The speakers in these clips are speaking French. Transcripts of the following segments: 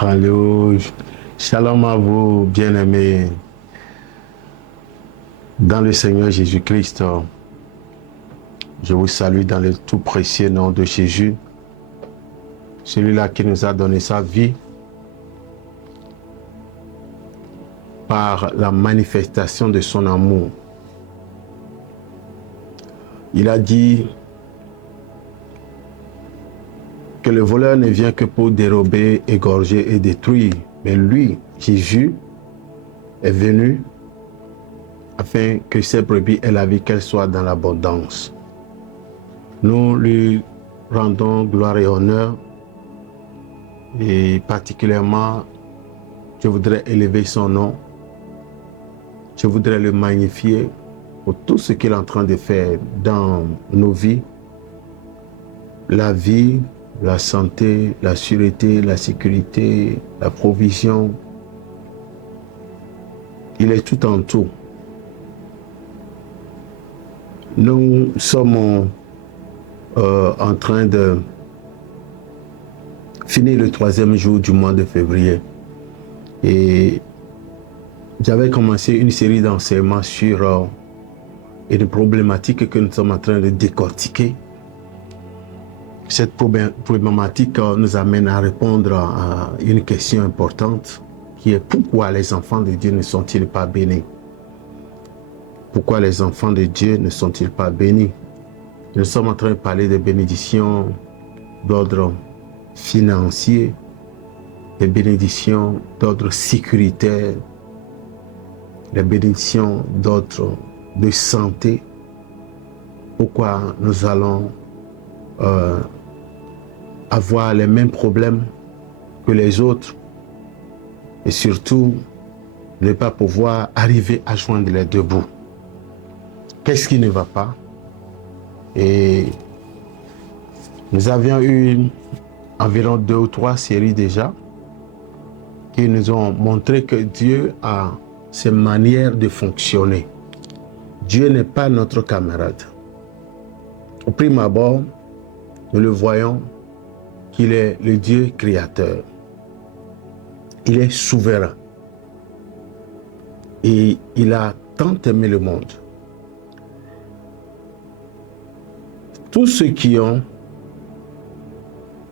Alléluia. Shalom à vous, bien-aimés, dans le Seigneur Jésus-Christ. Je vous salue dans le tout précieux nom de Jésus, celui-là qui nous a donné sa vie par la manifestation de son amour. Il a dit que le voleur ne vient que pour dérober, égorger et détruire. Mais lui, Jésus, est venu afin que ses brebis aient la vie, qu'elle soit dans l'abondance. Nous lui rendons gloire et honneur, et particulièrement, je voudrais élever son nom. Je voudrais le magnifier pour tout ce qu'il est en train de faire dans nos vies. La vie, la santé, la sûreté, la sécurité, la provision. Il est tout en tout. Nous sommes en train de finir le 3e jour du mois de février. Et j'avais commencé une série d'enseignements sur une problématique que nous sommes en train de décortiquer. Cette problématique nous amène à répondre à une question importante qui est: pourquoi les enfants de Dieu ne sont-ils pas bénis? Pourquoi les enfants de Dieu ne sont-ils pas bénis? Nous sommes en train de parler de bénédictions d'ordre financier, des bénédictions d'ordre sécuritaire, des bénédictions d'ordre de santé. Pourquoi nous allons avoir les mêmes problèmes que les autres et surtout ne pas pouvoir arriver à joindre les deux bouts? Qu'est-ce qui ne va pas? Et nous avions eu environ 2 ou 3 séries déjà qui nous ont montré que Dieu a ses manières de fonctionner. Dieu n'est pas notre camarade. Au prime abord, nous le voyons qu'il est le Dieu créateur. Il est souverain. Et il a tant aimé le monde. Tous ceux qui ont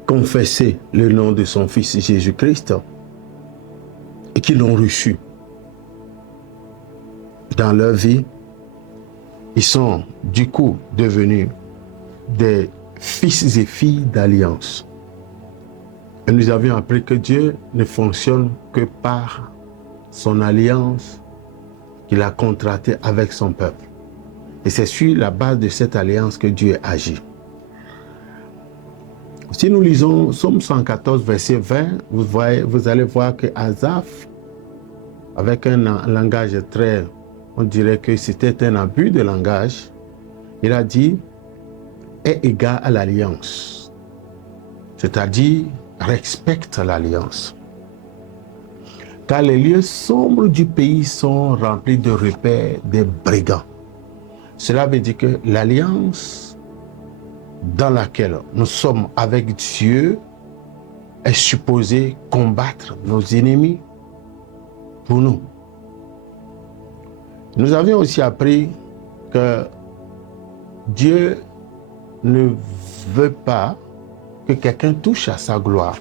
confessé le nom de son Fils Jésus-Christ et qui l'ont reçu dans leur vie, ils sont du coup devenus des fils et filles d'alliance. Et nous avions appris que Dieu ne fonctionne que par son alliance qu'il a contractée avec son peuple. Et c'est sur la base de cette alliance que Dieu agit. Si nous lisons Psaume 114, verset 20, vous allez voir que Asaph, avec un langage très, on dirait que c'était un abus de langage, il a dit « est égal à l'alliance », c'est-à-dire respecte l'alliance. Car les lieux sombres du pays sont remplis de repères des brigands. Cela veut dire que l'alliance dans laquelle nous sommes avec Dieu est supposée combattre nos ennemis pour nous. Nous avions aussi appris que Dieu ne veut pas que quelqu'un touche à sa gloire,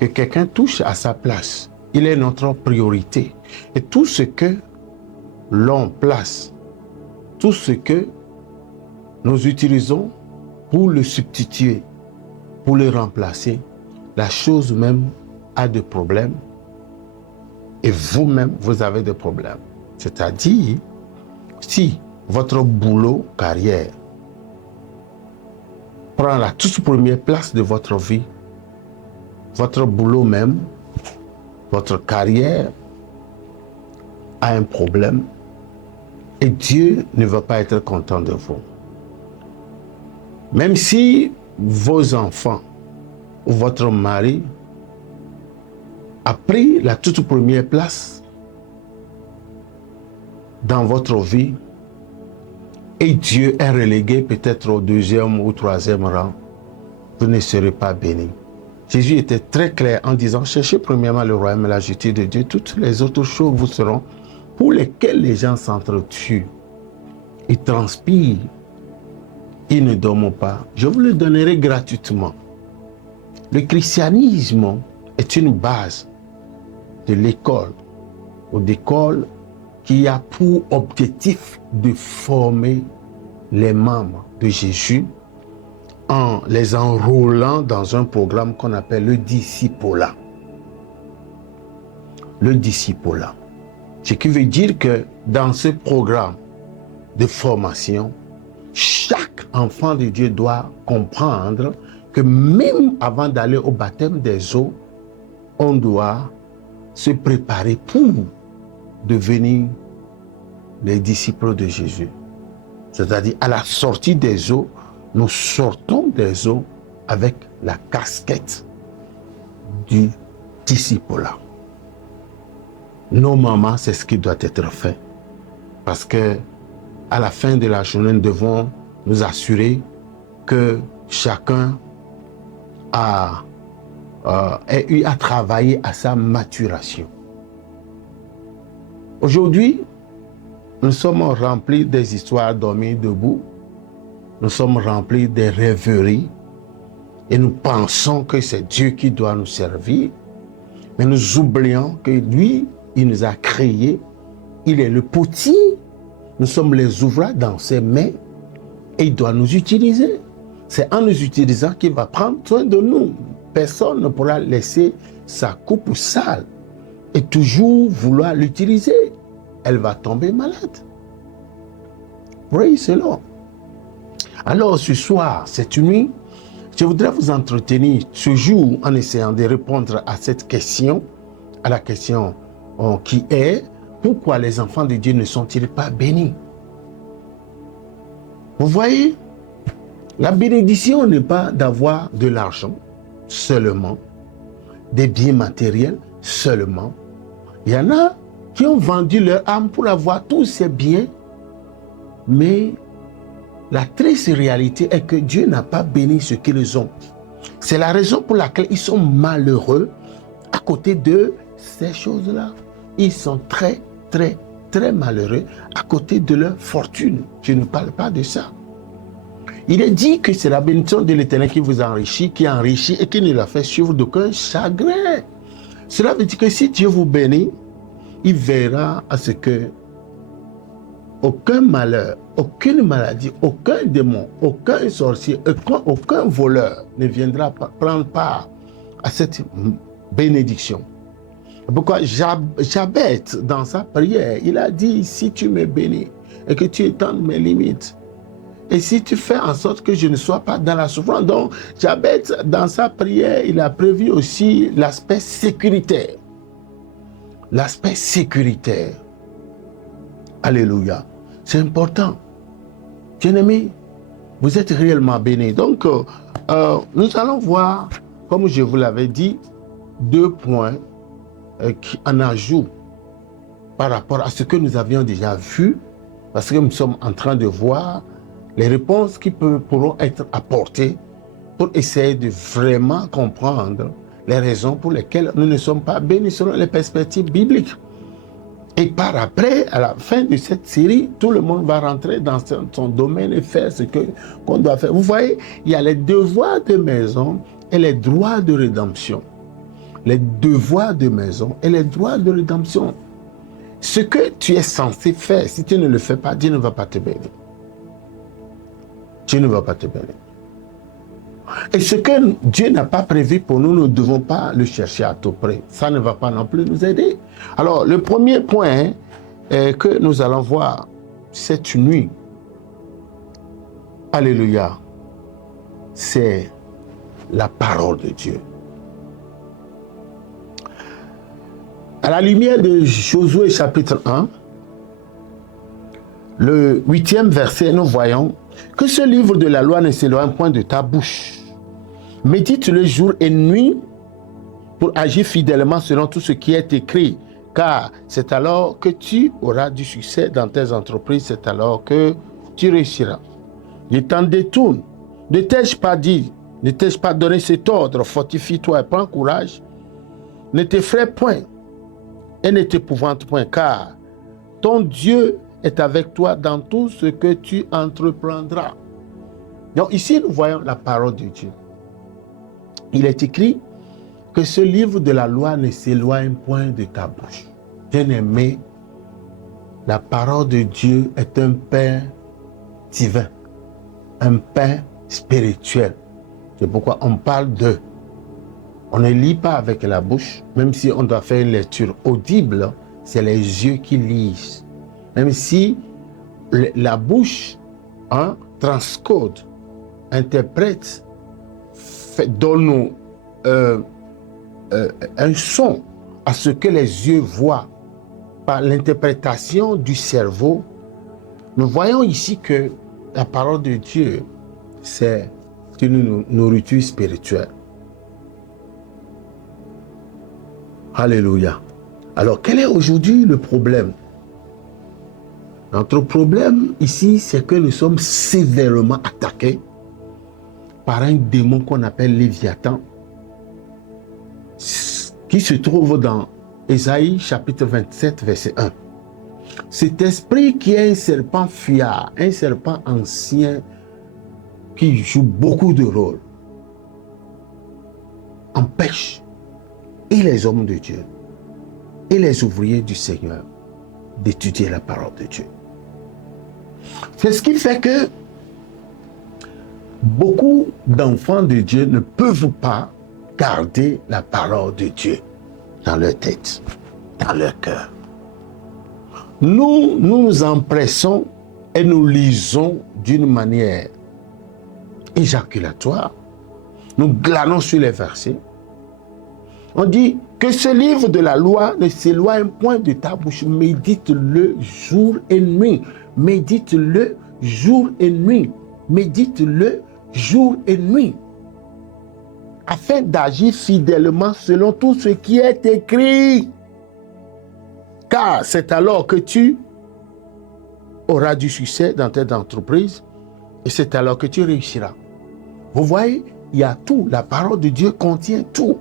que quelqu'un touche à sa place. Il est notre priorité. Et tout ce que l'on place, tout ce que nous utilisons pour le substituer, pour le remplacer, la chose même a des problèmes et vous-même, vous avez des problèmes. C'est-à-dire, si votre boulot, carrière, prend la toute première place de votre vie, votre boulot même, votre carrière a un problème et Dieu ne va pas être content de vous. Même si vos enfants ou votre mari a pris la toute première place dans votre vie et Dieu est relégué peut-être au 2e ou 3e rang, vous ne serez pas béni. Jésus était très clair en disant, cherchez premièrement le royaume et la justice de Dieu, toutes les autres choses vous seront, pour lesquelles les gens s'entretuent, ils transpirent, ils ne dorment pas. Je vous le donnerai gratuitement. Le christianisme est une base de l'école, ou d'école qui a pour objectif de former les membres de Jésus en les enrôlant dans un programme qu'on appelle le discipolat. Le discipolat. Ce qui veut dire que dans ce programme de formation, chaque enfant de Dieu doit comprendre que même avant d'aller au baptême des eaux, on doit se préparer pour devenir les disciples de Jésus. C'est-à-dire, à la sortie des eaux, nous sortons des eaux avec la casquette du discipolat. Normalement, c'est ce qui doit être fait. Parce que à la fin de la journée, nous devons nous assurer que chacun ait eu à travailler à sa maturation. Aujourd'hui, nous sommes remplis des histoires dormir debout. Nous sommes remplis des rêveries. Et nous pensons que c'est Dieu qui doit nous servir. Mais nous oublions que lui, il nous a créés. Il est le potier. Nous sommes les ouvrages dans ses mains. Et il doit nous utiliser. C'est en nous utilisant qu'il va prendre soin de nous. Personne ne pourra laisser sa coupe sale et toujours vouloir l'utiliser. Elle va tomber malade. Praise the Lord. Alors ce soir, cette nuit, je voudrais vous entretenir ce jour en essayant de répondre à cette question, à la question qui est, pourquoi les enfants de Dieu ne sont-ils pas bénis? Vous voyez, la bénédiction n'est pas d'avoir de l'argent seulement, des biens matériels seulement. Il y en a qui ont vendu leur âme pour avoir tous ces biens, mais la triste réalité est que Dieu n'a pas béni ce qu'ils ont. C'est la raison pour laquelle ils sont malheureux à côté de ces choses-là. Ils sont très, très, très malheureux à côté de leur fortune. Je ne parle pas de ça. Il est dit que c'est la bénédiction de l'Éternel qui vous enrichit, qui enrichit et qui ne la fait suivre d'aucun chagrin. Cela veut dire que si Dieu vous bénit, il verra à ce que aucun malheur, aucune maladie, aucun démon, aucun sorcier, aucun voleur ne viendra prendre part à cette bénédiction. Pourquoi Jabez, dans sa prière, il a dit, si tu me bénis et que tu étendes mes limites, et si tu fais en sorte que je ne sois pas dans la souffrance. Donc, Jabez, dans sa prière, il a prévu aussi l'aspect sécuritaire. L'aspect sécuritaire. Alléluia. C'est important. Bien-aimés, vous êtes réellement bénis. Donc, nous allons voir, comme je vous l'avais dit, 2 points qui en ajoutent par rapport à ce que nous avions déjà vu, parce que nous sommes en train de voir les réponses qui pourront être apportées pour essayer de vraiment comprendre les raisons pour lesquelles nous ne sommes pas bénis selon les perspectives bibliques. Et par après, à la fin de cette série, tout le monde va rentrer dans son domaine et faire ce qu'on doit faire. Vous voyez, il y a les devoirs de maison et les droits de rédemption. Les devoirs de maison et les droits de rédemption. Ce que tu es censé faire, si tu ne le fais pas, Dieu ne va pas te bénir. Dieu ne va pas te bénir. Et ce que Dieu n'a pas prévu pour nous, nous ne devons pas le chercher à tout prix. Ça ne va pas non plus nous aider. Alors, le premier point que nous allons voir cette nuit, alléluia, c'est la parole de Dieu. À la lumière de Josué chapitre 1, le 8e verset, nous voyons que ce livre de la loi ne s'éloigne point de ta bouche. Médite-le jour et nuit pour agir fidèlement selon tout ce qui est écrit, car c'est alors que tu auras du succès dans tes entreprises, c'est alors que tu réussiras. Ne t'en détourne, ne t'ai-je pas dit, Ne t'ai-je pas donné cet ordre? Fortifie-toi et prends courage. Ne t'effraie point et ne t'épouvante point, car ton Dieu est avec toi dans tout ce que tu entreprendras. Donc ici, nous voyons la parole de Dieu. Il est écrit que ce livre de la loi ne s'éloigne point de ta bouche. Bien-aimé, la parole de Dieu est un pain divin, un pain spirituel. C'est pourquoi on parle de. On ne lit pas avec la bouche, même si on doit faire une lecture audible, c'est les yeux qui lisent. Même si la bouche transcode, interprète, donne un son à ce que les yeux voient par l'interprétation du cerveau. Nous voyons ici que la parole de Dieu, c'est une nourriture spirituelle. Alléluia. Alors, quel est aujourd'hui le problème? Notre problème ici, c'est que nous sommes sévèrement attaqués par un démon qu'on appelle Léviathan, qui se trouve dans Ésaïe chapitre 27, verset 1. Cet esprit qui est un serpent fuyard, un serpent ancien qui joue beaucoup de rôles, empêche et les hommes de Dieu et les ouvriers du Seigneur d'étudier la parole de Dieu. C'est ce qui fait que beaucoup d'enfants de Dieu ne peuvent pas garder la parole de Dieu dans leur tête, dans leur cœur. Nous nous empressons et nous lisons d'une manière éjaculatoire. Nous glanons sur les versets. On dit que ce livre de la loi ne s'éloigne point de ta bouche. Médite-le jour et nuit. Médite-le jour et nuit. Médite-le jour et nuit. Afin d'agir fidèlement selon tout ce qui est écrit. Car c'est alors que tu auras du succès dans tes entreprises et c'est alors que tu réussiras. Vous voyez, il y a tout. La parole de Dieu contient tout.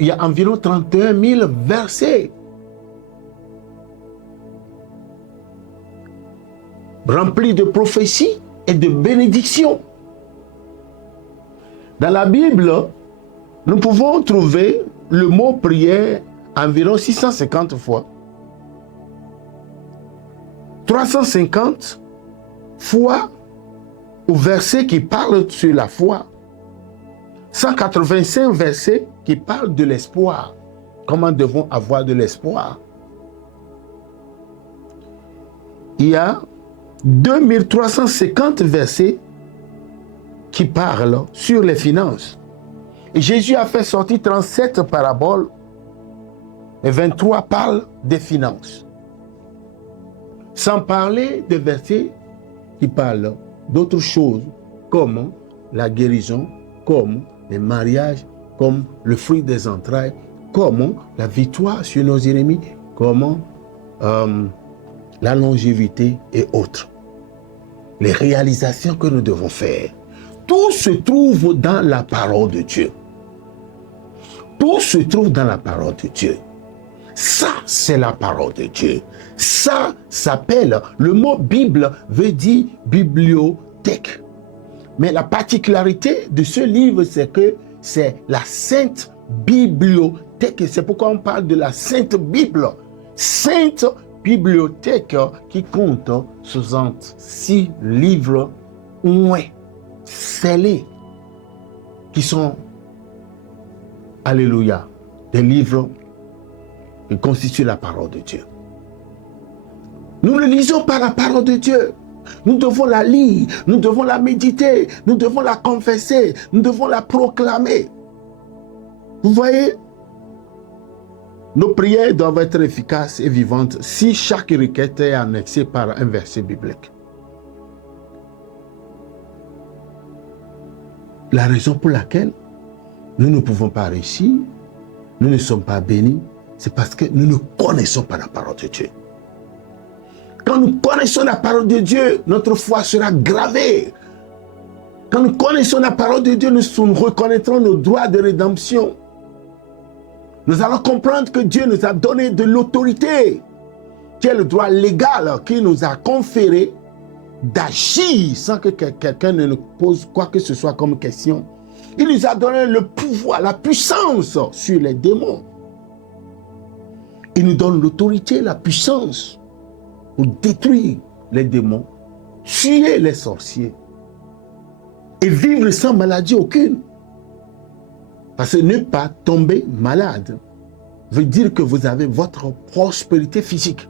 Il y a environ 31 000 versets remplis de prophéties et de bénédictions. Dans la Bible, nous pouvons trouver le mot prière environ 650 fois. 350 fois au verset qui parle sur la foi. 185 versets qui parlent de l'espoir. Comment devons avoir de l'espoir? Il y a 2350 versets qui parlent sur les finances. Et Jésus a fait sortir 37 paraboles et 23 parlent des finances. Sans parler des versets qui parlent d'autres choses comme la guérison, comme les mariages, comme le fruit des entrailles, comme la victoire sur nos ennemis, comme la longévité et autres. Les réalisations que nous devons faire. Tout se trouve dans la parole de Dieu. Tout se trouve dans la parole de Dieu. Ça, c'est la parole de Dieu. Ça s'appelle, le mot Bible veut dire bibliothèque. Mais la particularité de ce livre, c'est que c'est la Sainte Bibliothèque. C'est pourquoi on parle de la Sainte Bible. Sainte Bibliothèque qui compte 66 livres scellés, qui sont, alléluia, des livres qui constituent la parole de Dieu. Nous le lisons par la parole de Dieu. Nous devons la lire, nous devons la méditer, nous devons la confesser, nous devons la proclamer. Vous voyez, nos prières doivent être efficaces et vivantes si chaque requête est annexée par un verset biblique. La raison pour laquelle nous ne pouvons pas réussir, nous ne sommes pas bénis, c'est parce que nous ne connaissons pas la parole de Dieu. Quand nous connaissons la parole de Dieu, notre foi sera gravée. Quand nous connaissons la parole de Dieu, nous reconnaîtrons nos droits de rédemption. Nous allons comprendre que Dieu nous a donné de l'autorité, qui est le droit légal qu'il nous a conféré d'agir sans que quelqu'un ne nous pose quoi que ce soit comme question. Il nous a donné le pouvoir, la puissance sur les démons. Il nous donne l'autorité, la puissance pour détruire les démons, tuer les sorciers et vivre sans maladie aucune. Parce que ne pas tomber malade veut dire que vous avez votre prospérité physique.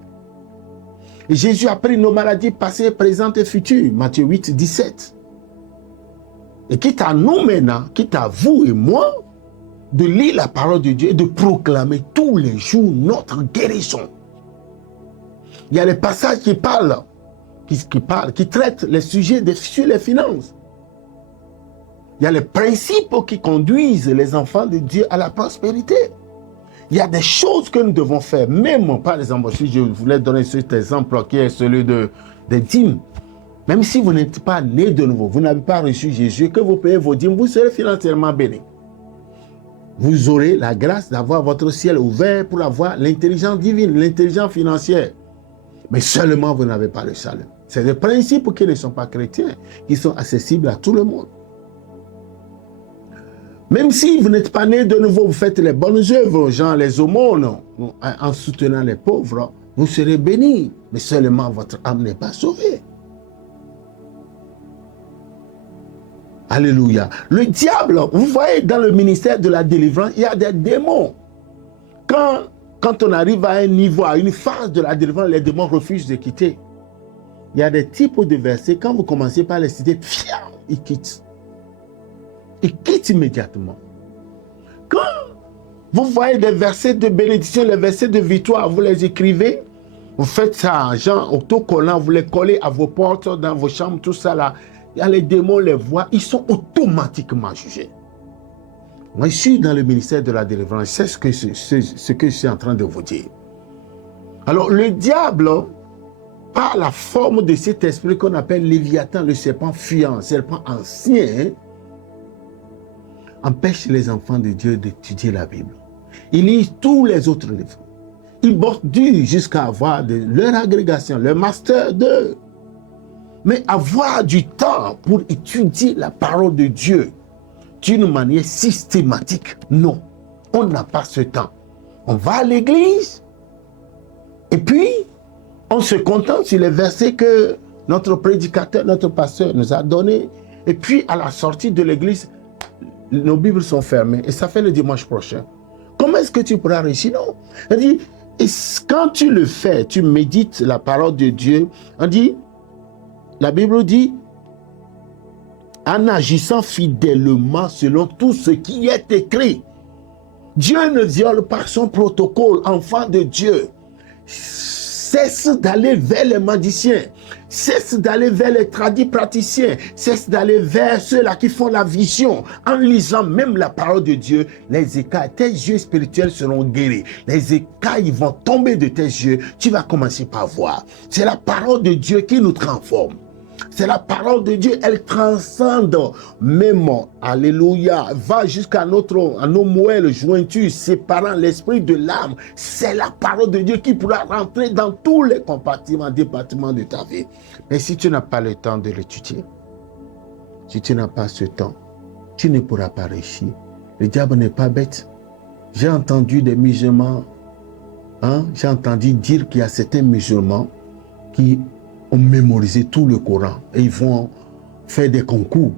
Et Jésus a pris nos maladies passées, présentes et futures. Matthieu 8, 17. Et quitte à nous maintenant, quitte à vous et moi, de lire la parole de Dieu et de proclamer tous les jours notre guérison. Il y a des passages qui parlent, qui traitent les sujets sur les finances. Il y a les principes qui conduisent les enfants de Dieu à la prospérité. Il y a des choses que nous devons faire. Même, par exemple, si je voulais donner cet exemple qui est celui des dîmes. Même si vous n'êtes pas né de nouveau, vous n'avez pas reçu Jésus, que vous payez vos dîmes, vous serez financièrement béni. Vous aurez la grâce d'avoir votre ciel ouvert pour avoir l'intelligence divine, l'intelligence financière. Mais seulement vous n'avez pas le salut. C'est des principes qui ne sont pas chrétiens, qui sont accessibles à tout le monde. Même si vous n'êtes pas né de nouveau, vous faites les bonnes œuvres, genre les aumônes, en soutenant les pauvres, vous serez bénis. Mais seulement votre âme n'est pas sauvée. Alléluia. Le diable, vous voyez, dans le ministère de la délivrance, il y a des démons. Quand on arrive à un niveau, à une phase de la délivrance, les démons refusent de quitter. Il y a des types de versets, quand vous commencez par les citer, ils quittent. Ils quittent immédiatement. Quand vous voyez des versets de bénédiction, les versets de victoire, vous les écrivez, vous faites ça, genre autocollant, vous les collez à vos portes, dans vos chambres, tout ça là. Il y a les démons, les voient, ils sont automatiquement jugés. Moi, je suis dans le ministère de la délivrance, c'est ce que je suis en train de vous dire. Alors, le diable, par la forme de cet esprit qu'on appelle Léviathan, le serpent fuyant, le serpent ancien, empêche les enfants de Dieu d'étudier la Bible. Ils lisent tous les autres livres. Ils bossent dur jusqu'à avoir leur agrégation, leur master 2. Mais avoir du temps pour étudier la parole de Dieu d'une manière systématique, non. On n'a pas ce temps. On va à l'église et puis on se contente sur les versets que notre prédicateur, notre pasteur nous a donnés. Et puis à la sortie de l'église, nos Bibles sont fermées et ça fait le dimanche prochain. Comment est-ce que tu pourras réussir? Non. On dit, et quand tu le fais, tu médites la parole de Dieu, on dit, la Bible dit, en agissant fidèlement selon tout ce qui est écrit. Dieu ne viole pas son protocole, enfant de Dieu. Cesse d'aller vers les magiciens, cesse d'aller vers les tradis praticiens, cesse d'aller vers ceux-là qui font la vision. En lisant même la parole de Dieu, les écailles, tes yeux spirituels seront guéris. Les écailles vont tomber de tes yeux, tu vas commencer par voir. C'est la parole de Dieu qui nous transforme. C'est la parole de Dieu, elle transcende même, alléluia, va jusqu'à nos moelles jointures, séparant l'esprit de l'âme. C'est la parole de Dieu qui pourra rentrer dans tous les compartiments, départements de ta vie. Mais si tu n'as pas le temps de l'étudier, si tu n'as pas ce temps, tu ne pourras pas réussir. Le diable n'est pas bête. J'ai entendu des musulmans, j'ai entendu dire qu'il y a certains musulmans qui ont mémorisé tout le Coran et ils vont faire des concours.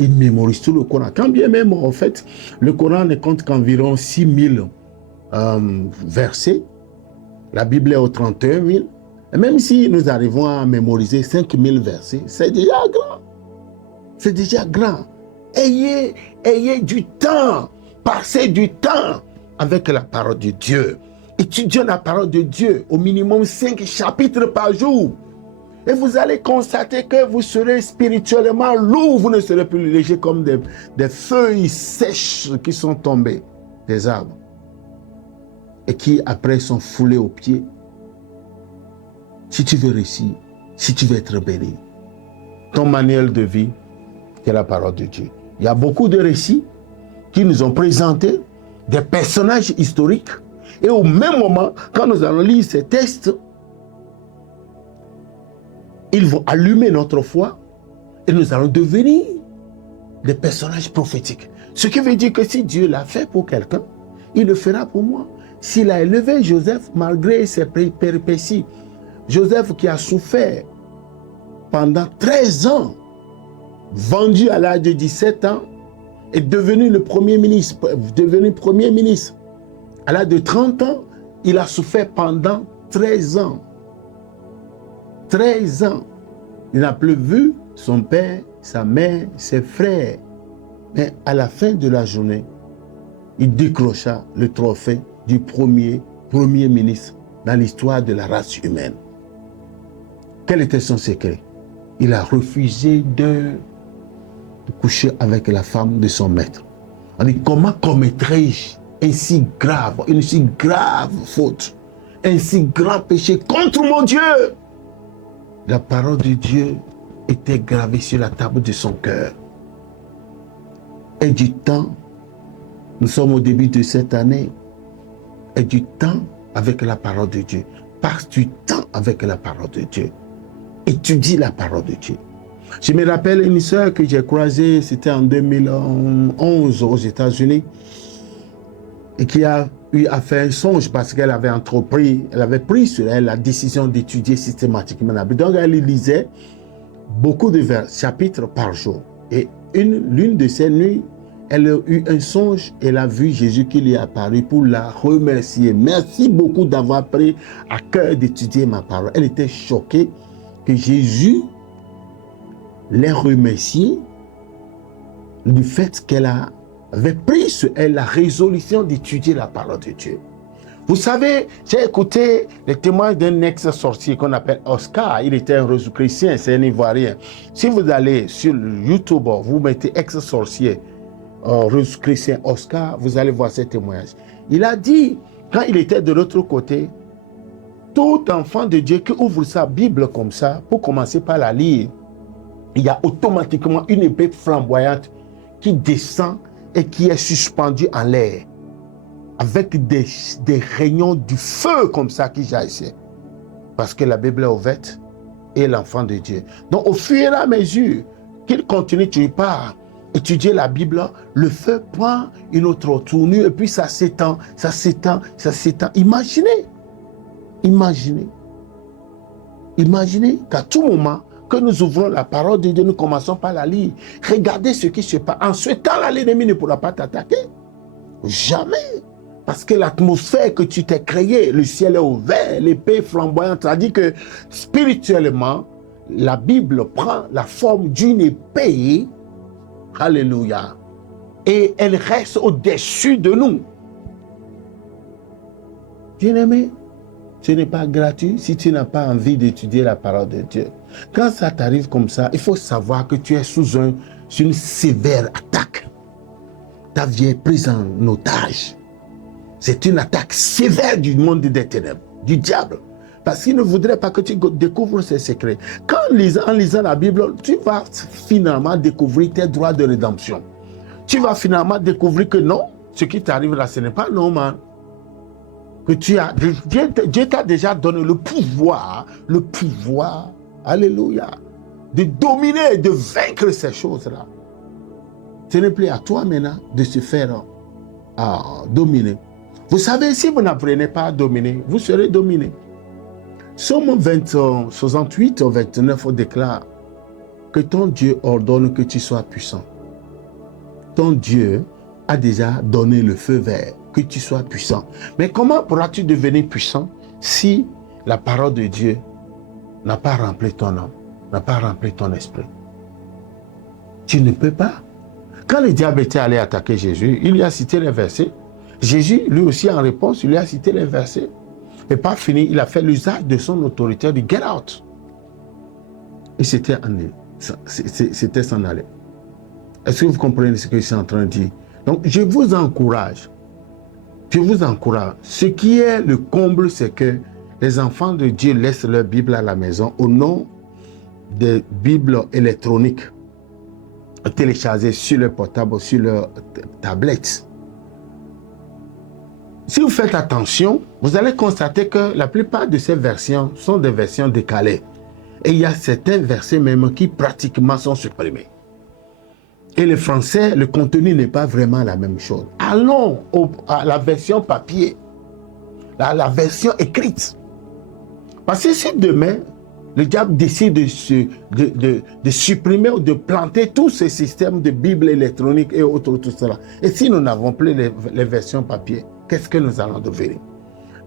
Ils mémorisent tout le Coran. Quand bien même, en fait, le Coran ne compte qu'environ 6000 versets. La Bible est aux 31 000. Et même si nous arrivons à mémoriser 5000 versets, c'est déjà grand. C'est déjà grand. Ayez du temps. Passez du temps avec la parole de Dieu. Étudions la parole de Dieu au minimum 5 chapitres par jour. Et vous allez constater que vous serez spirituellement lourd, vous ne serez plus léger comme des feuilles sèches qui sont tombées des arbres et qui après sont foulées aux pieds. Si tu veux réussir, si tu veux être béni, ton manuel de vie, que la parole de Dieu. Il y a beaucoup de récits qui nous ont présenté des personnages historiques. Et au même moment, quand nous allons lire ces textes, ils vont allumer notre foi et nous allons devenir des personnages prophétiques. Ce qui veut dire que si Dieu l'a fait pour quelqu'un, il le fera pour moi. S'il a élevé Joseph malgré ses péripéties, Joseph qui a souffert pendant 13 ans, vendu à l'âge de 17 ans, est devenu le premier ministre, À l'âge de 30 ans, il a souffert pendant 13 ans. 13 ans. Il n'a plus vu son père, sa mère, ses frères. Mais à la fin de la journée, il décrocha le trophée du premier ministre dans l'histoire de la race humaine. Quel était son secret? Il a refusé de coucher avec la femme de son maître. On dit, comment commettrais-je une si grave faute, un si grand péché contre mon Dieu? La parole de Dieu était gravée sur la table de son cœur. Et du temps, nous sommes au début de cette année, et du temps avec la parole de Dieu. Passe du temps avec la parole de Dieu. Étudie la parole de Dieu. Je me rappelle une sœur que j'ai croisée, c'était en 2011 aux États-Unis, et qui a eu à faire un songe parce qu'elle avait pris sur elle la décision d'étudier systématiquement la Bible. Donc elle lisait beaucoup de chapitres par jour. Et l'une de ces nuits, elle a eu un songe, elle a vu Jésus qui lui est apparu pour la remercier. Merci beaucoup d'avoir pris à cœur d'étudier ma parole. Elle était choquée que Jésus l'ait remercié du fait qu'elle avait pris sur elle la résolution d'étudier la parole de Dieu. Vous savez, j'ai écouté les témoignages d'un ex-sorcier qu'on appelle Oscar. Il était un chrétien, c'est un Ivoirien. Si vous allez sur YouTube, vous mettez ex-sorcier, chrétien Oscar, vous allez voir ces témoignages. Il a dit, quand il était de l'autre côté, tout enfant de Dieu qui ouvre sa Bible comme ça, pour commencer par la lire, il y a automatiquement une épée flamboyante qui descend et qui est suspendue en l'air, avec des rayons du feu comme ça qui jaillissent. Parce que la Bible est ouverte et l'enfant de Dieu. Donc au fur et à mesure qu'il continue par étudier la Bible, le feu prend une autre tournure et puis ça s'étend, ça s'étend, ça s'étend. Imaginez qu'à tout moment que nous ouvrons la parole de Dieu, nous commençons par la lire. Regardez ce qui se passe. En ce temps-là, l'ennemi ne pourra pas t'attaquer. Jamais. Parce que l'atmosphère que tu t'es créée, le ciel est ouvert, l'épée flamboyante, ça dit que spirituellement, la Bible prend la forme d'une épée. Alléluia. Et elle reste au-dessus de nous. Bien-aimé, ce n'est pas gratuit si tu n'as pas envie d'étudier la parole de Dieu. Quand ça t'arrive comme ça, il faut savoir que tu es sous une sévère attaque. Ta vie est prise en otage. C'est une attaque sévère du monde des ténèbres, du diable. Parce qu'il ne voudrait pas que tu découvres ses secrets. En lisant la Bible, tu vas finalement découvrir tes droits de rédemption. Tu vas finalement découvrir que non, ce qui t'arrive là, ce n'est pas normal. Que Dieu t'a déjà donné le pouvoir, alléluia, de dominer et de vaincre ces choses-là. Ce n'est plus à toi maintenant de se faire dominer. Vous savez, si vous n'apprenez pas à dominer, vous serez dominé. Psaume 68 au 29, on déclare que ton Dieu ordonne que tu sois puissant. Ton Dieu a déjà donné le feu vert, que tu sois puissant. Mais comment pourras-tu devenir puissant si la parole de Dieu n'a pas rempli ton âme, n'a pas rempli ton esprit? Tu ne peux pas. Quand le diable était allé attaquer Jésus, il lui a cité les versets. Jésus, lui aussi, en réponse, il lui a cité les versets. Et pas fini, il a fait l'usage de son autorité, de get out. Et c'était s'en aller. Est-ce que vous comprenez ce que je suis en train de dire? Donc, je vous encourage. Ce qui est le comble, c'est que les enfants de Dieu laissent leur Bible à la maison au nom des Bibles électroniques. télécharger sur le portable, sur leur tablette. Si vous faites attention, vous allez constater que la plupart de ces versions sont des versions décalées. Et il y a certains versets même qui pratiquement sont supprimés. Et le français, le contenu n'est pas vraiment la même chose. Allons à la version papier, la version écrite. Parce que si demain, le diable décide de supprimer ou de planter tous ces systèmes de Bible électronique et autres, tout cela. Et si nous n'avons plus les versions papier, qu'est-ce que nous allons devenir?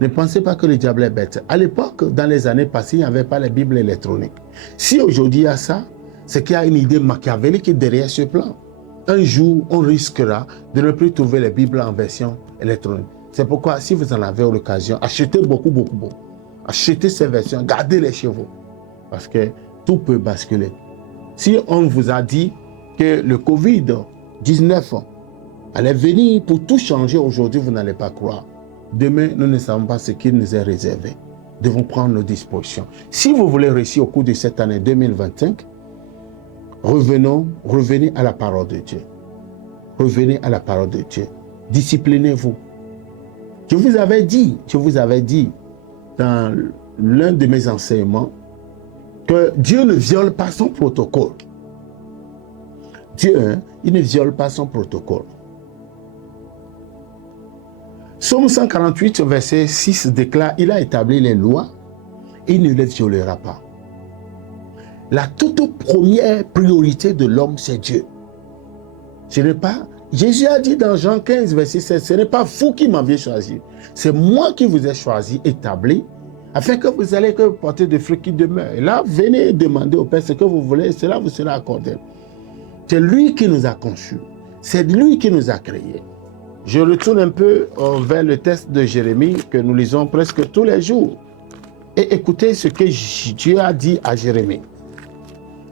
Ne pensez pas que le diable est bête. À l'époque, dans les années passées, il n'y avait pas la Bible électronique. Si aujourd'hui il y a ça, c'est qu'il y a une idée machiavélique derrière ce plan. Un jour, on risquera de ne plus trouver les Bibles en version électronique. C'est pourquoi, si vous en avez l'occasion, achetez beaucoup. Achetez ces versions, gardez-les chez vous. Parce que tout peut basculer. Si on vous a dit que le Covid-19 allait venir pour tout changer aujourd'hui, vous n'allez pas croire. Demain, nous ne savons pas ce qui nous est réservé. Nous devons prendre nos dispositions. Si vous voulez réussir au cours de cette année 2025, revenez à la parole de Dieu. Revenez à la parole de Dieu. Disciplinez-vous. Je vous avais dit dans l'un de mes enseignements que Dieu ne viole pas son protocole. Dieu, il ne viole pas son protocole. Psaume 148, verset 6 déclare, il a établi les lois et il ne les violera pas. La toute première priorité de l'homme, c'est Dieu. Ce n'est pas, Jésus a dit dans Jean 15, verset 7, ce n'est pas vous qui m'aviez choisi, c'est moi qui vous ai choisi, établi, afin que vous allez porter des fruits qui demeurent. Et là, venez demander au Père ce que vous voulez, et cela vous sera accordé. C'est lui qui nous a conçus, c'est lui qui nous a créés. Je retourne un peu vers le texte de Jérémie que nous lisons presque tous les jours. Et écoutez ce que Dieu a dit à Jérémie.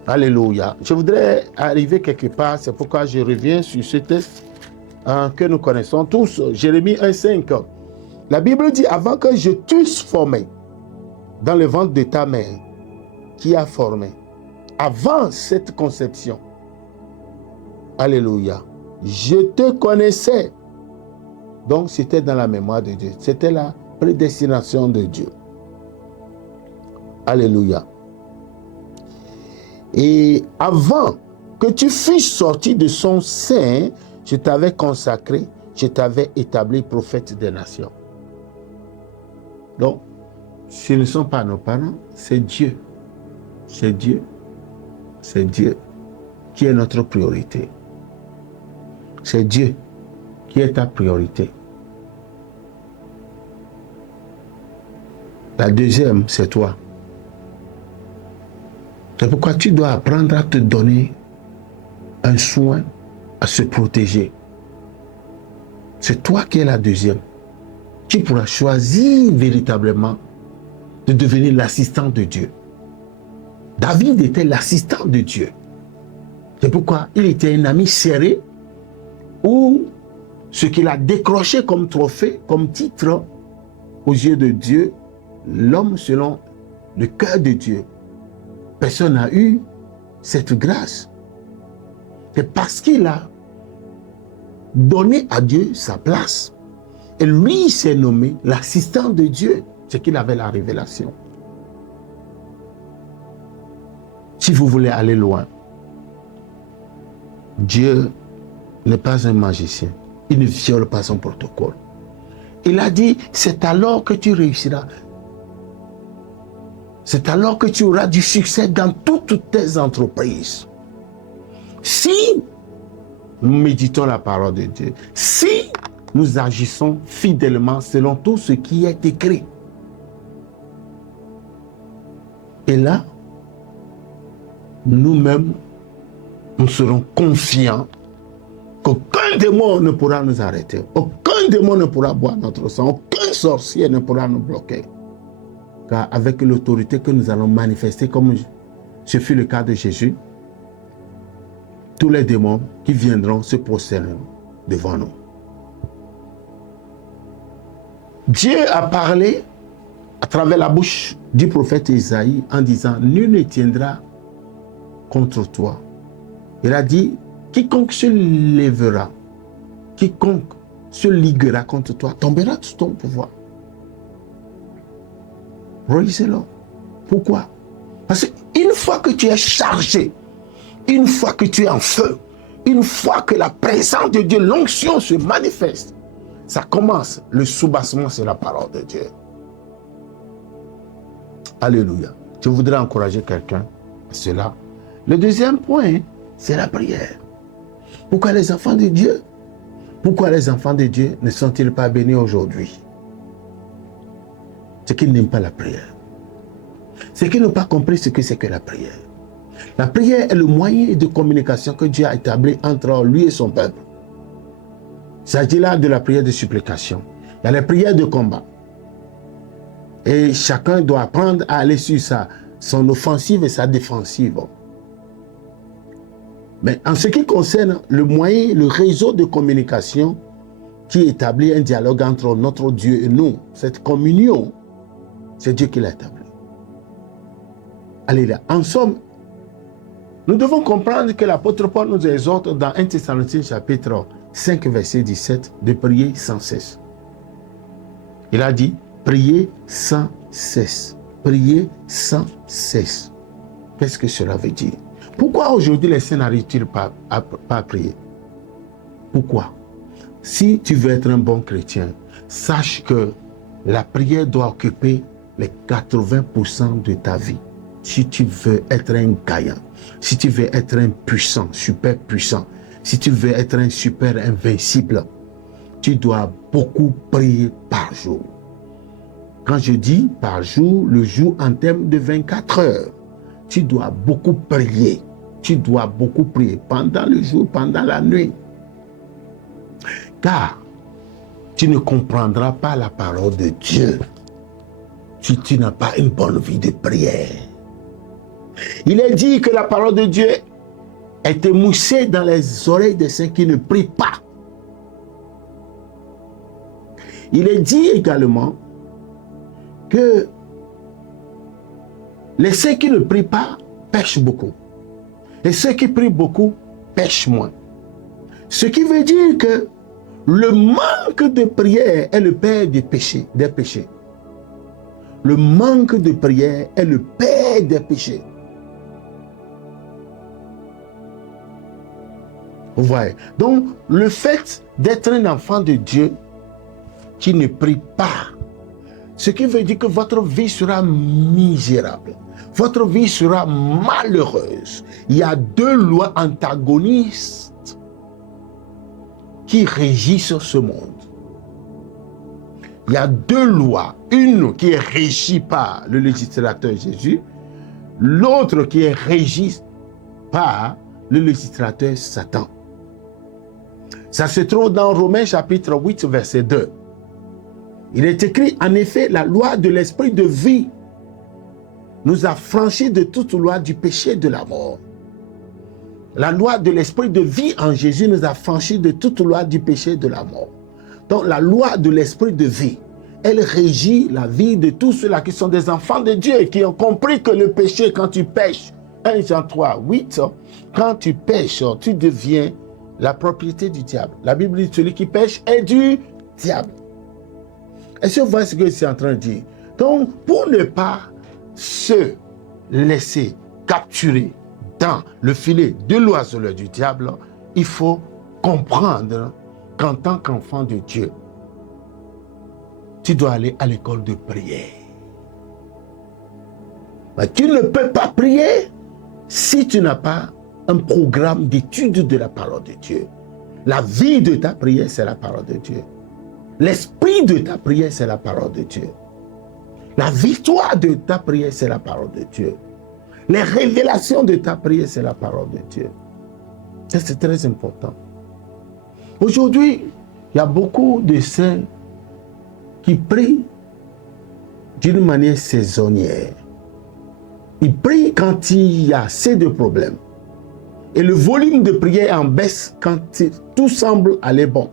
Alléluia. Je voudrais arriver quelque part, c'est pourquoi je reviens sur ce texte que nous connaissons tous, Jérémie 1,5. La Bible dit, avant que je t'eusse formé dans le ventre de ta mère, qui a formé, avant cette conception, alléluia, je te connaissais. Donc c'était dans la mémoire de Dieu, c'était la prédestination de Dieu. Alléluia. Et avant que tu fusses sorti de son sein, je t'avais consacré, je t'avais établi prophète des nations. Donc, ce ne sont pas nos parents, c'est Dieu. C'est Dieu. C'est Dieu qui est notre priorité. C'est Dieu qui est ta priorité. La deuxième, c'est toi. C'est pourquoi tu dois apprendre à te donner un soin, à se protéger. C'est toi qui es la deuxième. Tu pourras choisir véritablement de devenir l'assistant de Dieu. David était l'assistant de Dieu. C'est pourquoi il était un ami serré où ce qu'il a décroché comme trophée, comme titre aux yeux de Dieu, l'homme selon le cœur de Dieu. Personne n'a eu cette grâce. C'est parce qu'il a donné à Dieu sa place. Et lui s'est nommé l'assistant de Dieu. C'est qu'il avait la révélation. Si vous voulez aller loin, Dieu n'est pas un magicien. Il ne viole pas son protocole. Il a dit, c'est alors que tu réussiras. C'est alors que tu auras du succès dans toutes tes entreprises. Si nous méditons la parole de Dieu, si nous agissons fidèlement selon tout ce qui est écrit. Et là, nous-mêmes, nous serons confiants qu'aucun démon ne pourra nous arrêter. Aucun démon ne pourra boire notre sang. Aucun sorcier ne pourra nous bloquer. Car avec l'autorité que nous allons manifester, comme ce fut le cas de Jésus, tous les démons qui viendront se prosterner devant nous. Dieu a parlé à travers la bouche du prophète Isaïe en disant, nul ne tiendra contre toi. Il a dit, quiconque se lèvera, quiconque se liguera contre toi, tombera sous ton pouvoir. Relisez-le. Pourquoi? Parce qu'une fois que tu es chargé, une fois que tu es en feu, une fois que la présence de Dieu, l'onction se manifeste, ça commence. Le soubassement, c'est la parole de Dieu. Alléluia. Je voudrais encourager quelqu'un à cela. Le deuxième point, c'est la prière. Pourquoi les enfants de Dieu ne sont-ils pas bénis aujourd'hui? C'est qu'ils n'aiment pas la prière. C'est qu'ils n'ont pas compris ce que c'est que la prière. La prière est le moyen de communication que Dieu a établi entre lui et son peuple. Il s'agit là de la prière de supplication. Il y a la prière de combat. Et chacun doit apprendre à aller sur son offensive et sa défensive. Mais en ce qui concerne le moyen, le réseau de communication qui établit un dialogue entre notre Dieu et nous, cette communion, c'est Dieu qui l'a établi. Allez là, en somme, nous devons comprendre que l'apôtre Paul nous exhorte dans 1 Thessaloniciens chapitre 5, verset 17, de prier sans cesse. Il a dit, priez sans cesse. Priez sans cesse. Qu'est-ce que cela veut dire? Pourquoi aujourd'hui les saints n'arrivent-ils pas à prier? Pourquoi? Si tu veux être un bon chrétien, sache que la prière doit occuper les 80% de ta vie. Si tu veux être un gagnant, si tu veux être un puissant, super puissant, si tu veux être un super invincible, tu dois beaucoup prier par jour. Quand je dis par jour, le jour en termes de 24 heures, tu dois beaucoup prier. Tu dois beaucoup prier pendant le jour, pendant la nuit. Car tu ne comprendras pas la parole de Dieu si tu n'as pas une bonne vie de prière. Il est dit que la parole de Dieu est émoussée dans les oreilles des saints qui ne prient pas. Il est dit également que les saints qui ne prient pas pêchent beaucoup. Et ceux qui prient beaucoup pêchent moins. Ce qui veut dire que le manque de prière est le père des péchés. Le manque de prière est le père des péchés. Vous voyez? Donc, le fait d'être un enfant de Dieu qui ne prie pas, ce qui veut dire que votre vie sera misérable. Votre vie sera malheureuse. Il y a deux lois antagonistes qui régissent ce monde. Il y a deux lois. Une qui est régie par le législateur Jésus, l'autre qui est régie par le législateur Satan. Ça se trouve dans Romains chapitre 8, verset 2. Il est écrit, en effet, la loi de l'esprit de vie nous a franchis de toute loi du péché et de la mort. La loi de l'esprit de vie en Jésus nous a franchis de toute loi du péché et de la mort. Donc la loi de l'esprit de vie, elle régit la vie de tous ceux-là qui sont des enfants de Dieu, qui ont compris que le péché, quand tu pêches, 1 Jean 3, 8, quand tu pêches, tu deviens la propriété du diable. La Bible dit, celui qui pêche est du diable. Est-ce que vous voyez ce que je suis en train de dire? Donc, pour ne pas se laisser capturer dans le filet de l'oiseleur du diable, il faut comprendre qu'en tant qu'enfant de Dieu, tu dois aller à l'école de prière. Mais tu ne peux pas prier si tu n'as pas un programme d'étude de la parole de Dieu. La vie de ta prière, c'est la parole de Dieu. L'esprit de ta prière, c'est la parole de Dieu. La victoire de ta prière, c'est la parole de Dieu. Les révélations de ta prière, c'est la parole de Dieu. C'est très important. Aujourd'hui, il y a beaucoup de saints qui prient d'une manière saisonnière. Ils prient quand il y a assez de problèmes. Et le volume de prière en baisse quand tout semble aller bon.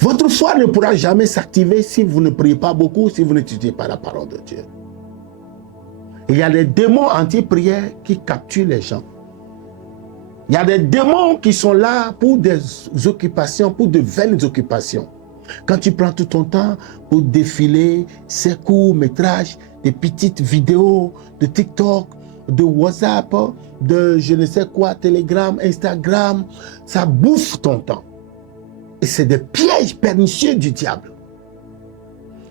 Votre foi ne pourra jamais s'activer si vous ne priez pas beaucoup, si vous n'étudiez pas la parole de Dieu. Il y a des démons anti-prière qui capturent les gens. Il y a des démons qui sont là pour des occupations, pour de vaines occupations. Quand tu prends tout ton temps pour défiler ces courts-métrages, des petites vidéos de TikTok, de WhatsApp, de je ne sais quoi, Telegram, Instagram, ça bouffe ton temps. Et c'est des pièges pernicieux du diable.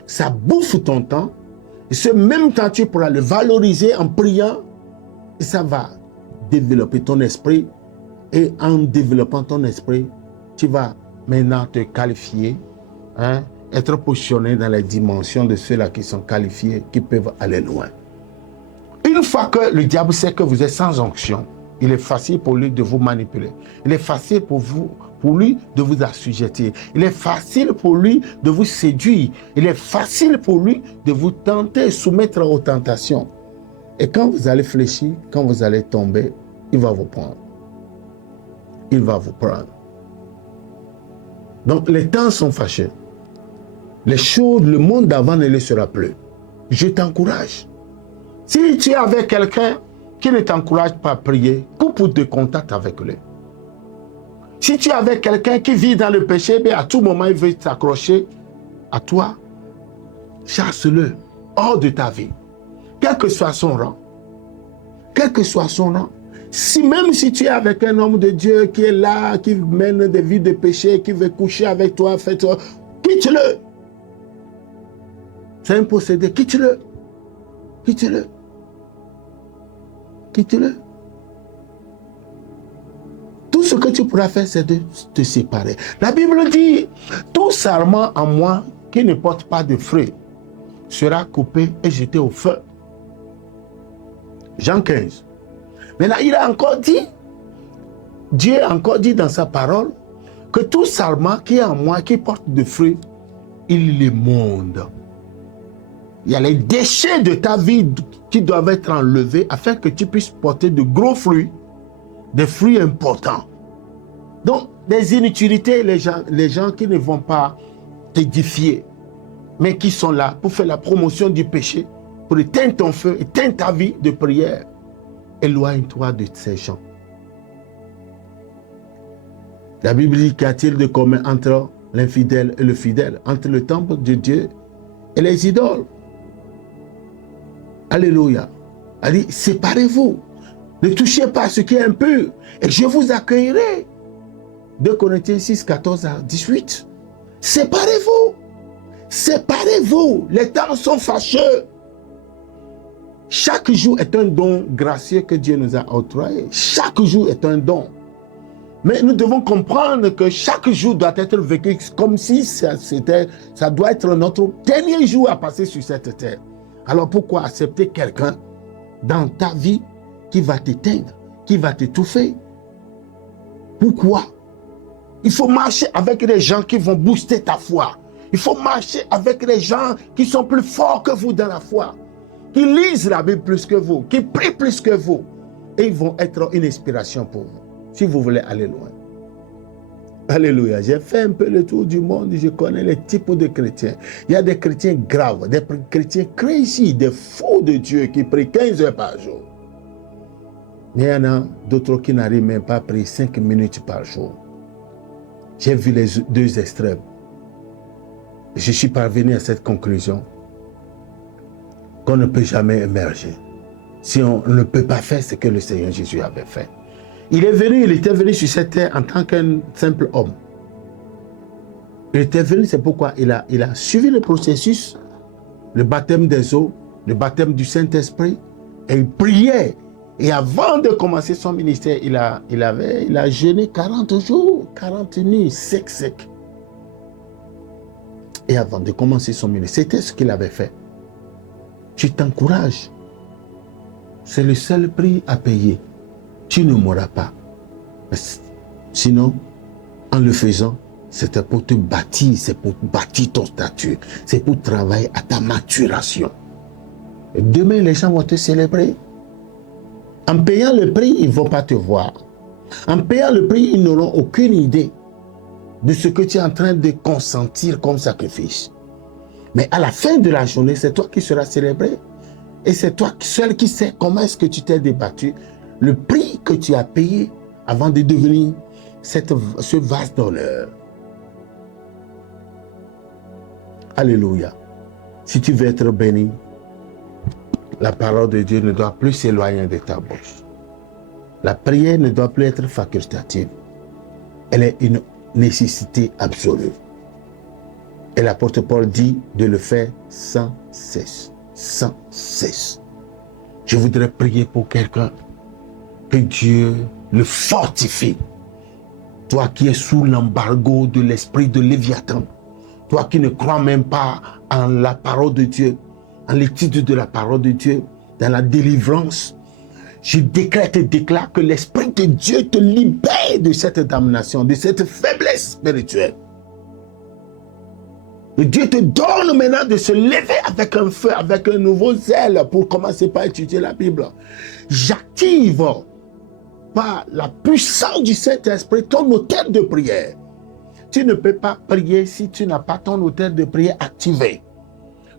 Ça bouffe ton temps. Et ce même temps, tu pourras le valoriser en priant. Et ça va développer ton esprit. Et en développant ton esprit, tu vas maintenant te qualifier, être positionné dans les dimensions de ceux-là qui sont qualifiés, qui peuvent aller loin. Une fois que le diable sait que vous êtes sans onction, il est facile pour lui de vous manipuler. Il est facile pour lui de vous assujettir. Il est facile pour lui de vous séduire. Il est facile pour lui de vous tenter, soumettre aux tentations. Et quand vous allez fléchir, quand vous allez tomber, il va vous prendre. Il va vous prendre. Donc les temps sont fâcheux. Les choses, le monde d'avant ne le sera plus. Je t'encourage. Si tu es avec quelqu'un qui ne t'encourage pas à prier, coupe de contact avec lui. Si tu es avec quelqu'un qui vit dans le péché, à tout moment il veut s'accrocher à toi, chasse-le hors de ta vie. Quel que soit son rang. Quel que soit son rang. Même si tu es avec un homme de Dieu qui est là, qui mène des vies de péché, qui veut coucher avec toi, fais-toi, quitte-le. C'est un possédé, quitte-le. Quitte-le. Quitte-le. Tout ce que tu pourras faire, c'est de te séparer. La Bible dit, tout sarment en moi qui ne porte pas de fruits sera coupé et jeté au feu. Jean 15. Maintenant, il a encore dit, Dieu a encore dit dans sa parole, que tout sarment qui est en moi, qui porte de fruits, il les monde. Il y a les déchets de ta vie qui doivent être enlevés afin que tu puisses porter de gros fruits, des fruits importants. Donc, des inutilités, les gens qui ne vont pas t'édifier, mais qui sont là pour faire la promotion du péché, pour éteindre ton feu, éteindre ta vie de prière. Éloigne-toi de ces gens. La Bible dit qu'y a-t-il de commun entre l'infidèle et le fidèle, entre le temple de Dieu et les idoles? Alléluia. Elle dit, séparez-vous. Ne touchez pas ce qui est impur et je vous accueillerai. 2 Corinthiens 6, 14 à 18. Séparez-vous. Séparez-vous. Les temps sont fâcheux. Chaque jour est un don gracieux que Dieu nous a octroyé. Chaque jour est un don. Mais nous devons comprendre que chaque jour doit être vécu comme si ça doit être notre dernier jour à passer sur cette terre. Alors pourquoi accepter quelqu'un dans ta vie qui va t'éteindre, qui va t'étouffer? Pourquoi? Il faut marcher avec les gens qui vont booster ta foi. Il faut marcher avec les gens qui sont plus forts que vous dans la foi, qui lisent la Bible plus que vous, qui prient plus que vous. Et ils vont être une inspiration pour vous, si vous voulez aller loin. Alléluia. J'ai fait un peu le tour du monde, je connais les types de chrétiens. Il y a des chrétiens graves, des chrétiens crazy, des faux de Dieu qui prient 15 heures par jour. Mais il y en a d'autres qui n'arrivent même pas à prier 5 minutes par jour. J'ai vu les deux extrêmes. Je suis parvenu à cette conclusion qu'on ne peut jamais émerger si on ne peut pas faire ce que le Seigneur Jésus avait fait. Il était venu sur cette terre en tant qu'un simple homme. Il était venu, c'est pourquoi il a suivi le processus, le baptême des eaux, le baptême du Saint-Esprit, et il priait. Et avant de commencer son ministère, il a jeûné 40 jours, 40 nuits, sec. Et avant de commencer son ministère, c'était ce qu'il avait fait. Tu t'encourages. C'est le seul prix à payer. Tu ne mourras pas. Sinon, en le faisant, c'était pour te bâtir, c'est pour bâtir ton statut, c'est pour travailler à ta maturation. Et demain, les gens vont te célébrer. En payant le prix, ils ne vont pas te voir. En payant le prix, ils n'auront aucune idée de ce que tu es en train de consentir comme sacrifice. Mais à la fin de la journée, c'est toi qui seras célébré. Et c'est toi seul qui sais comment est-ce que tu t'es débattu, le prix que tu as payé avant de devenir ce vase d'honneur. Alléluia. Si tu veux être béni, la parole de Dieu ne doit plus s'éloigner de ta bouche. La prière ne doit plus être facultative. Elle est une nécessité absolue. Et l'apôtre Paul dit de le faire sans cesse. Sans cesse. Je voudrais prier pour quelqu'un. Que Dieu le fortifie. Toi qui es sous l'embargo de l'esprit de Léviathan. Toi qui ne crois même pas en la parole de Dieu. En l'étude de la parole de Dieu. Dans la délivrance. Je décrète et déclare que l'Esprit de Dieu te libère de cette damnation, de cette faiblesse spirituelle. Et Dieu te donne maintenant de se lever avec un feu, avec un nouveau zèle pour commencer par étudier la Bible. J'active par la puissance du Saint-Esprit ton autel de prière. Tu ne peux pas prier si tu n'as pas ton autel de prière activé.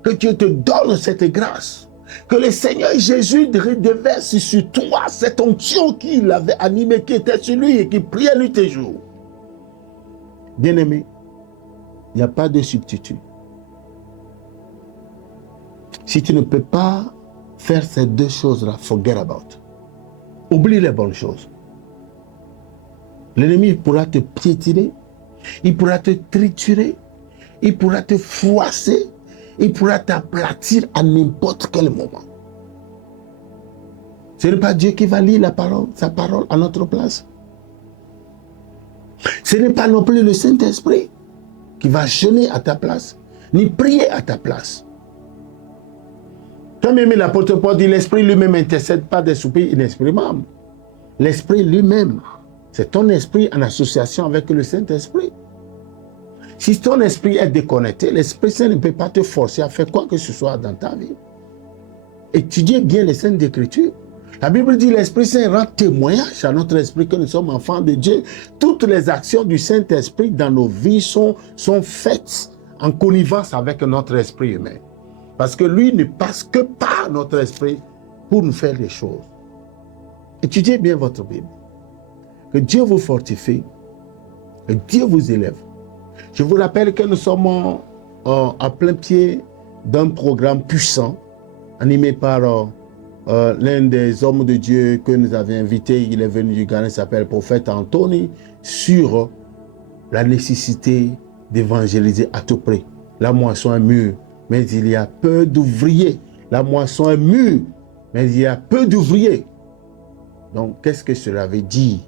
Que Dieu te donne cette grâce. Que le Seigneur Jésus déverse sur toi cette onction qu'il avait animée, qui était sur lui et qui priait nuit et jour. Bien-aimé, il n'y a pas de substitut. Si tu ne peux pas faire ces deux choses-là, forget about. Oublie les bonnes choses. L'ennemi pourra te piétiner, il pourra te triturer, il pourra te froisser, il pourra t'aplatir à n'importe quel moment. Ce n'est pas Dieu qui va lire la parole, sa parole à notre place. Ce n'est pas non plus le Saint-Esprit qui va jeûner à ta place, ni prier à ta place. Comme l'apôtre Paul dit, l'Esprit lui-même n'intercède pas des soupirs inexprimables. L'Esprit lui-même, c'est ton esprit en association avec le Saint-Esprit. Si ton esprit est déconnecté, l'Esprit Saint ne peut pas te forcer à faire quoi que ce soit dans ta vie. Étudiez bien les Saintes Écritures. La Bible dit l'Esprit Saint rend témoignage à notre esprit que nous sommes enfants de Dieu. Toutes les actions du Saint-Esprit dans nos vies sont faites en connivence avec notre esprit humain. Parce que lui ne passe que par notre esprit pour nous faire les choses. Étudiez bien votre Bible. Que Dieu vous fortifie. Que Dieu vous élève. Je vous rappelle que nous sommes à plein pied d'un programme puissant animé par l'un des hommes de Dieu que nous avions invité. Il est venu du Ghana, il s'appelle Prophète Anthony, sur la nécessité d'évangéliser à tout prix. La moisson est mûre, mais il y a peu d'ouvriers. La moisson est mûre, mais il y a peu d'ouvriers. Donc, qu'est-ce que cela veut dire?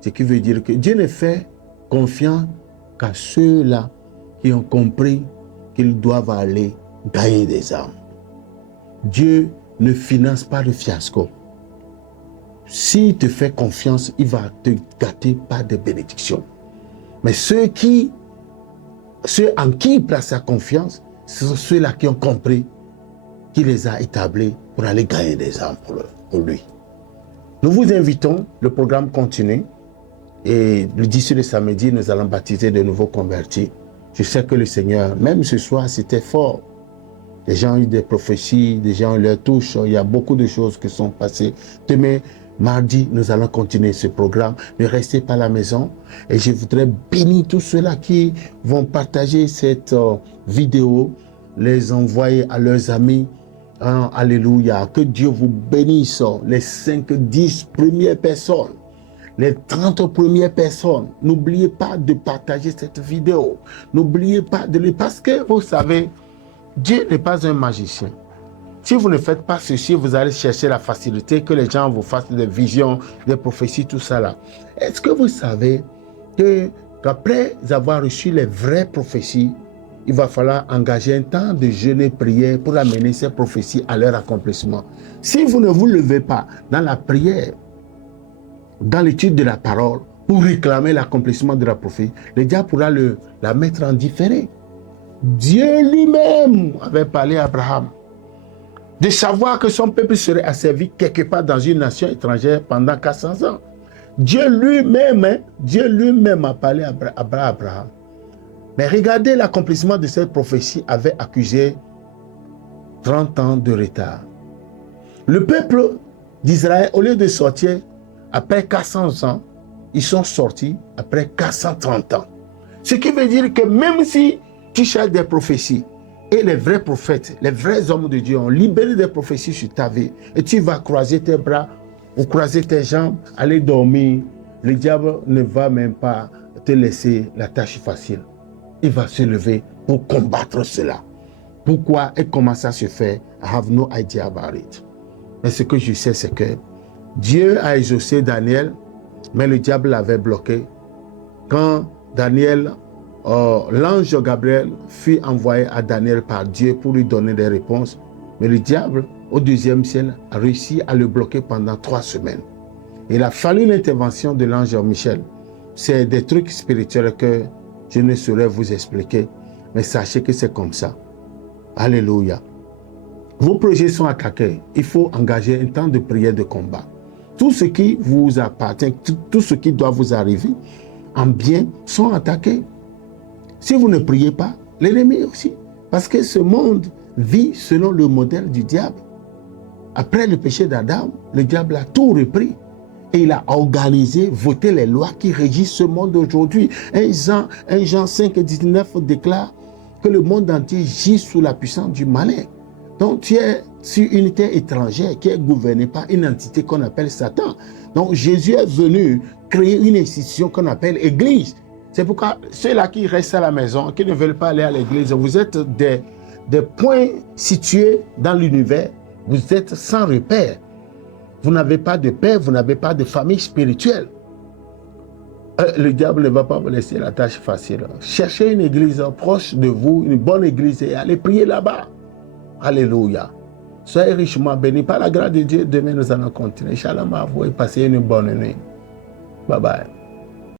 Ce qui veut dire que Dieu ne fait confiance qu'à ceux-là qui ont compris qu'ils doivent aller gagner des âmes. Dieu ne finance pas le fiasco. S'il te fait confiance, il va te gâter par des bénédictions. Mais ceux en qui il place sa confiance, ce sont ceux-là qui ont compris qu'il les a établis pour aller gagner des âmes pour lui. Nous vous invitons, le programme continue. Et d'ici le samedi, nous allons baptiser de nouveaux convertis. Je sais que le Seigneur, même ce soir, c'était fort. Les gens ont eu des prophéties, des gens leur touchent. Il y a beaucoup de choses qui sont passées. Demain, mardi, nous allons continuer ce programme. Ne restez pas à la maison. Et je voudrais bénir tous ceux-là qui vont partager cette vidéo, les envoyer à leurs amis. Hein, alléluia. Que Dieu vous bénisse. Les 5-10 premières personnes. Les 30 premières personnes, n'oubliez pas de partager cette vidéo. N'oubliez pas de le... Parce que vous savez, Dieu n'est pas un magicien. Si vous ne faites pas ceci, vous allez chercher la facilité que les gens vous fassent des visions, des prophéties, tout ça là. Est-ce que vous savez qu'après avoir reçu les vraies prophéties, il va falloir engager un temps de jeûne et prière pour amener ces prophéties à leur accomplissement. Si vous ne vous levez pas dans la prière, dans l'étude de la parole, pour réclamer l'accomplissement de la prophétie, le diable pourra la mettre en différé. Dieu lui-même avait parlé à Abraham de savoir que son peuple serait asservi quelque part dans une nation étrangère pendant 400 ans. Dieu lui-même a parlé à Abraham. Mais regardez, l'accomplissement de cette prophétie avait accusé 30 ans de retard. Le peuple d'Israël, au lieu de sortir après 400 ans, ils sont sortis après 430 ans. Ce qui veut dire que même si tu cherches des prophéties, et les vrais prophètes, les vrais hommes de Dieu ont libéré des prophéties sur ta vie, et tu vas croiser tes bras ou croiser tes jambes, aller dormir, le diable ne va même pas te laisser la tâche facile. Il va se lever pour combattre cela. Pourquoi et comment ça se fait? I have no idea about it. Mais ce que je sais, c'est que Dieu a exaucé Daniel, mais le diable l'avait bloqué. Quand Daniel, l'ange Gabriel fut envoyé à Daniel par Dieu pour lui donner des réponses, mais le diable, au deuxième ciel, a réussi à le bloquer pendant 3 semaines. Il a fallu l'intervention de l'ange Michel. C'est des trucs spirituels que je ne saurais vous expliquer, mais sachez que c'est comme ça. Alléluia. Vos projets sont attaqués. Il faut engager un temps de prière, de combat. Tout ce qui vous appartient, tout ce qui doit vous arriver en bien sont attaqués. Si vous ne priez pas, l'ennemi aussi. Parce que ce monde vit selon le modèle du diable. Après le péché d'Adam, le diable a tout repris. Et il a organisé, voté les lois qui régissent ce monde aujourd'hui. 1 Jean 5, 19 déclare que le monde entier gît sous la puissance du malin. Donc tu es sur une terre étrangère qui est gouvernée par une entité qu'on appelle Satan. Donc Jésus est venu créer une institution qu'on appelle Église. C'est pourquoi ceux-là qui restent à la maison, qui ne veulent pas aller à l'église, vous êtes des points situés dans l'univers. Vous êtes sans repère. Vous n'avez pas de père, vous n'avez pas de famille spirituelle. Le diable ne va pas vous laisser la tâche facile. Cherchez une église proche de vous, une bonne église, et allez prier là-bas. Alléluia. Soyez richement bénis par la grâce de Dieu. Demain, nous allons continuer. Shalom à vous et passez une bonne nuit. Bye bye.